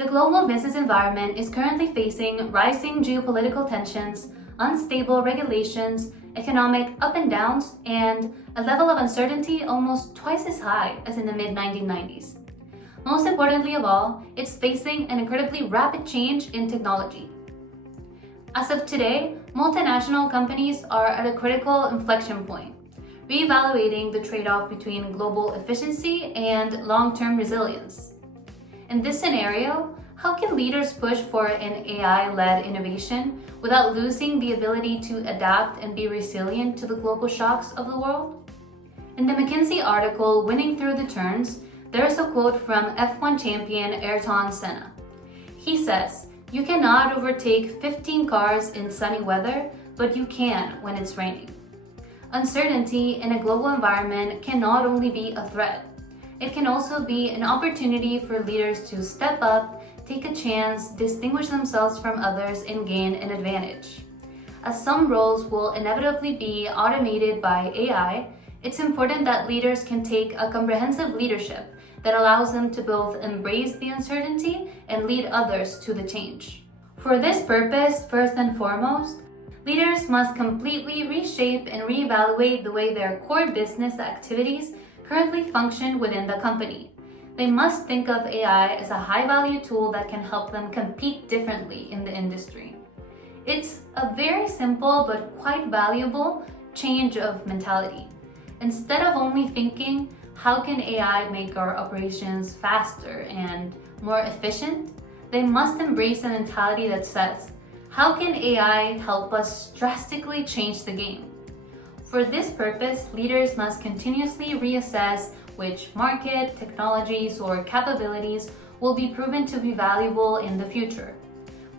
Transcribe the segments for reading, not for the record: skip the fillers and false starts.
The global business environment is currently facing rising geopolitical tensions, unstable regulations, economic up and downs, and a level of uncertainty almost twice as high as in the mid-1990s. Most importantly of all, it's facing an incredibly rapid change in technology. As of today, multinational companies are at a critical inflection point, reevaluating the trade-off between global efficiency and long-term resilience. In this scenario, how can leaders push for an AI-led innovation without losing the ability to adapt and be resilient to the global shocks of the world? In the McKinsey article, Winning Through the Turns, there is a quote from F1 champion Ayrton Senna. He says, "You cannot overtake 15 cars in sunny weather, but you can when it's raining." Uncertainty in a global environment can not only be a threat, it can also be an opportunity for leaders to step up, take a chance, distinguish themselves from others, and gain an advantage. As some roles will inevitably be automated by AI, it's important that leaders can take a comprehensive leadership that allows them to both embrace the uncertainty and lead others to the change. For this purpose, first and foremost, leaders must completely reshape and reevaluate the way their core business activities currently function within the company. They must think of AI as a high-value tool that can help them compete differently in the industry. It's a very simple but quite valuable change of mentality. Instead of only thinking, how can AI make our operations faster and more efficient, they must embrace a mentality that says, how can AI help us drastically change the game? For this purpose, leaders must continuously reassess which market, technologies, or capabilities will be proven to be valuable in the future.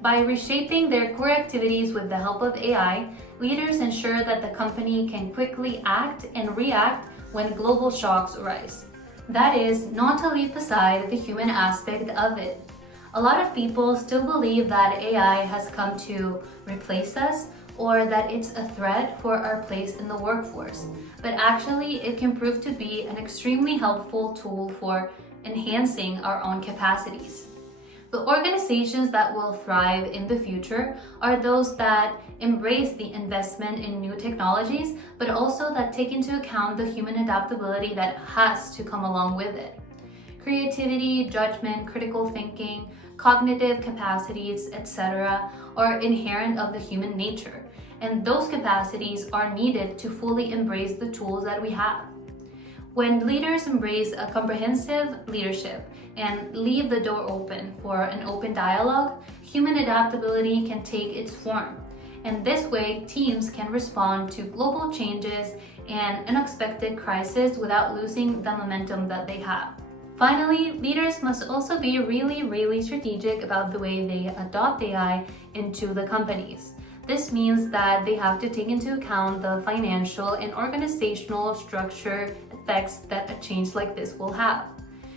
By reshaping their core activities with the help of AI, leaders ensure that the company can quickly act and react when global shocks arise. That is, not to leave aside the human aspect of it. A lot of people still believe that AI has come to replace us, or that it's a threat for our place in the workforce. But actually, it can prove to be an extremely helpful tool for enhancing our own capacities. The organizations that will thrive in the future are those that embrace the investment in new technologies, but also that take into account the human adaptability that has to come along with it. Creativity, judgment, critical thinking, cognitive capacities, etc. are inherent of the human nature, and those capacities are needed to fully embrace the tools that we have. When leaders embrace a comprehensive leadership and leave the door open for an open dialogue, human adaptability can take its form. And this way, teams can respond to global changes and unexpected crises without losing the momentum that they have. Finally, leaders must also be really strategic about the way they adopt AI into the companies. This means that they have to take into account the financial and organizational structure effects that a change like this will have.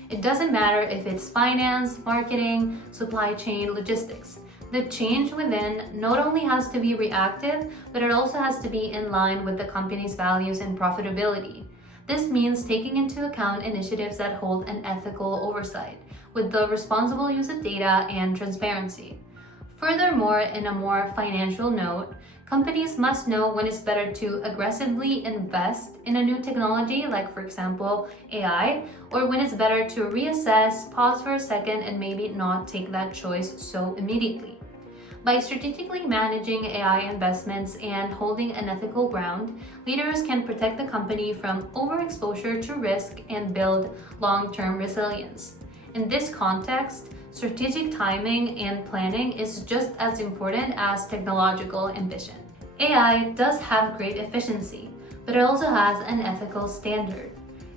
It doesn't matter if it's finance, marketing, supply chain, logistics. The change within not only has to be reactive, but it also has to be in line with the company's values and profitability. This means taking into account initiatives that hold an ethical oversight, with the responsible use of data and transparency. Furthermore, in a more financial note, companies must know when it's better to aggressively invest in a new technology, like for example, AI, or when it's better to reassess, pause for a second, and maybe not take that choice so immediately. By strategically managing AI investments and holding an ethical ground, leaders can protect the company from overexposure to risk and build long-term resilience. In this context, strategic timing and planning is just as important as technological ambition. AI does have great efficiency, but it also has an ethical standard.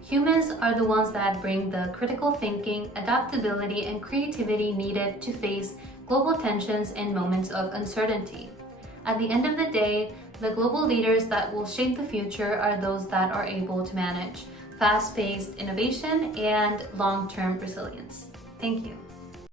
Humans are the ones that bring the critical thinking, adaptability, and creativity needed to face global tensions and moments of uncertainty. At the end of the day, the global leaders that will shape the future are those that are able to manage fast-paced innovation and long-term resilience. Thank you.